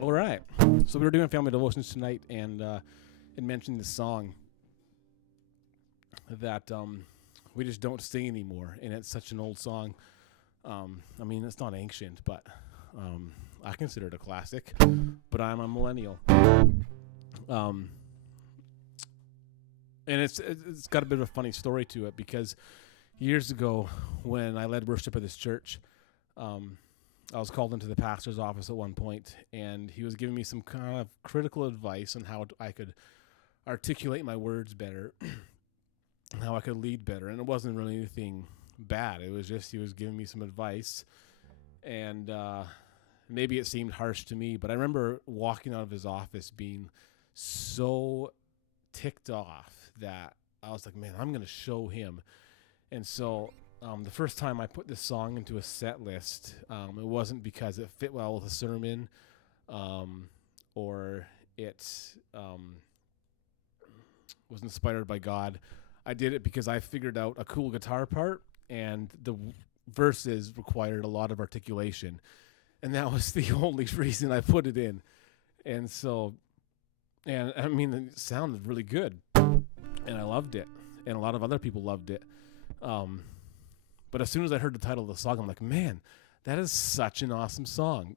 All right. So we were doing family devotions tonight, and it mentioned this song that we just don't sing anymore, and it's such an old song. I mean, it's not ancient, but I consider it a classic. But I'm a millennial, and it's got a bit of a funny story to it because years ago, when I led worship at this church, I was called into the pastor's office at one point, and he was giving me some kind of critical advice on how I could articulate my words better, and how I could lead better. And it wasn't really anything bad. It was just he was giving me some advice, and maybe it seemed harsh to me, but I remember walking out of his office being so ticked off that I was like, man, I'm going to show him. And so the first time I put this song into a set list, it wasn't because it fit well with a sermon, or it was inspired by God. I did it because I figured out a cool guitar part, and the verses required a lot of articulation, and that was the only reason I put it in. And so, and I mean, it sounded really good, and I loved it, and a lot of other people loved it. But as soon as I heard the title of the song, I'm like, man, that is such an awesome song.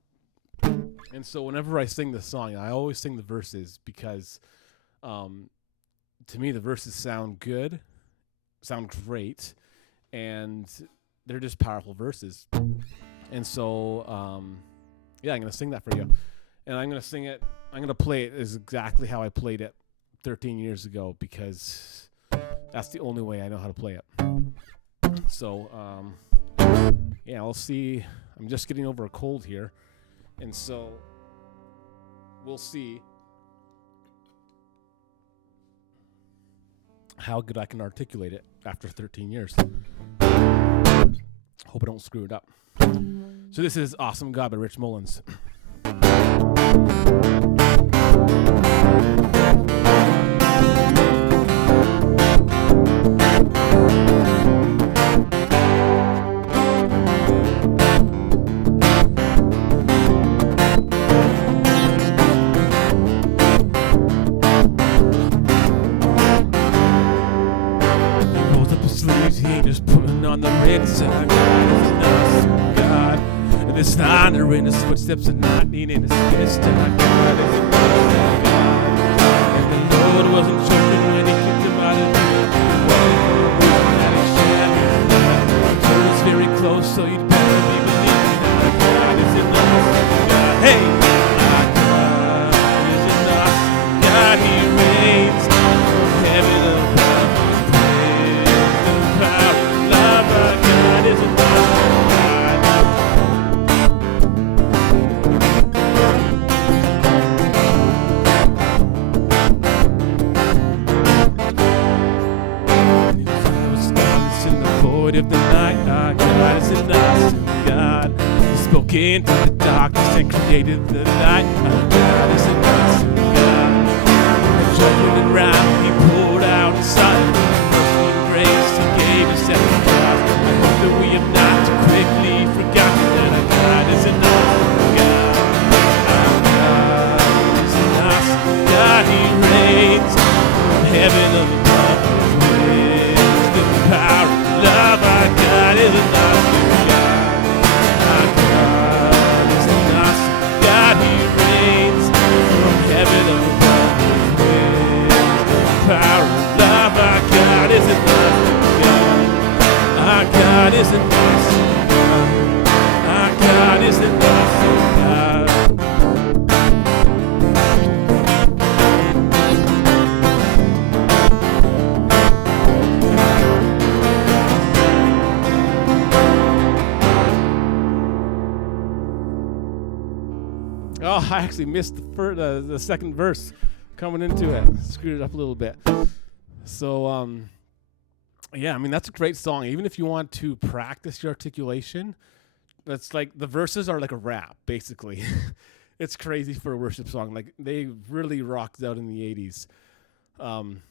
And so whenever I sing this song, I always sing the verses because to me, the verses sound good, sound great, and they're just powerful verses. And so, I'm going to sing that for you. And I'm going to sing it, I'm going to play it as exactly how I played it 13 years ago because that's the only way I know how to play it. So, we'll see. I'm just getting over a cold here. And so we'll see how good I can articulate it after 13 years. Hope I don't screw it up. So this is Awesome God by Rich Mullins. On the red side, God, and there's thunder in his footsteps and lightning in his fist. And God is an awesome God. And the Lord wasn't joking when he kicked him out of the word is very close, so you'd better be believing that God is an awesome God. Hey, our God is an awesome God. He reigns from heaven above. Praise the power. God is an awesome God. I was lost in the void of the night. Our God is an awesome God. He spoke into the darkness and created the light. Our God is an awesome God. Judgment and wrath, he poured out his Son. Mercy and grace, he gave us every God. That we have not too quickly forgotten that our God is an awesome God. Our God is an awesome God. He reigns from heaven above. Wisdom, power, love. Our God is an awesome God. Our God is an awesome God. He reigns from heaven above. Wisdom, power, love. Our God is an awesome God. Our God is an awesome God. Our God is an awesome God. Oh, I actually missed the second verse coming into it. Screwed it up a little bit. So, yeah, I mean, that's a great song. Even if you want to practice your articulation, that's like the verses are like a rap, basically. It's crazy for a worship song. Like, they really rocked out in the 80s. And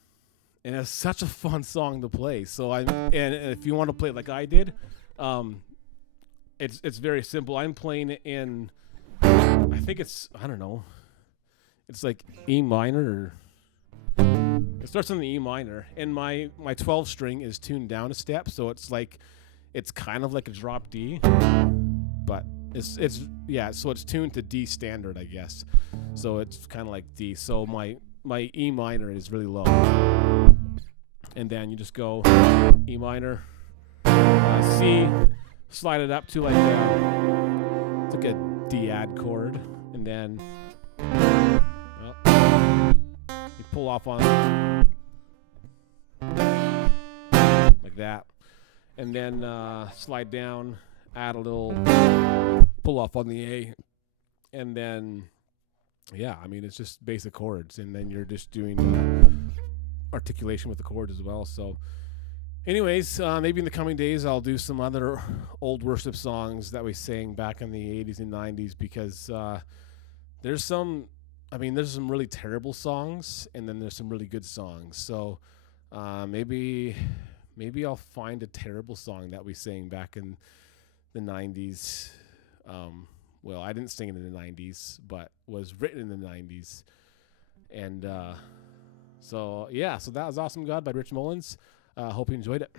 it's such a fun song to play. So and if you want to play it like I did, it's very simple. I'm playing it in I think it's, I don't know, it's like E minor. It starts on the E minor, and my 12 string is tuned down a step, so it's kind of like a drop D, but it's so it's tuned to D standard, I guess. So it's kind of like D. So my E minor is really low, and then you just go E minor, C, slide it up to it's like a D add chord, and then you pull off on like that, and then slide down, add a little pull off on the A, and then I mean it's just basic chords, and then you're just doing articulation with the chords as well. So anyways, maybe in the coming days I'll do some other old worship songs that we sang back in the 80s and 90s, because there's some really terrible songs, and then there's some really good songs. So maybe I'll find a terrible song that we sang back in the 90s. Well, I didn't sing it in the 90s, but was written in the 90s. And so that was Awesome God by Rich Mullins. Hope you enjoyed it.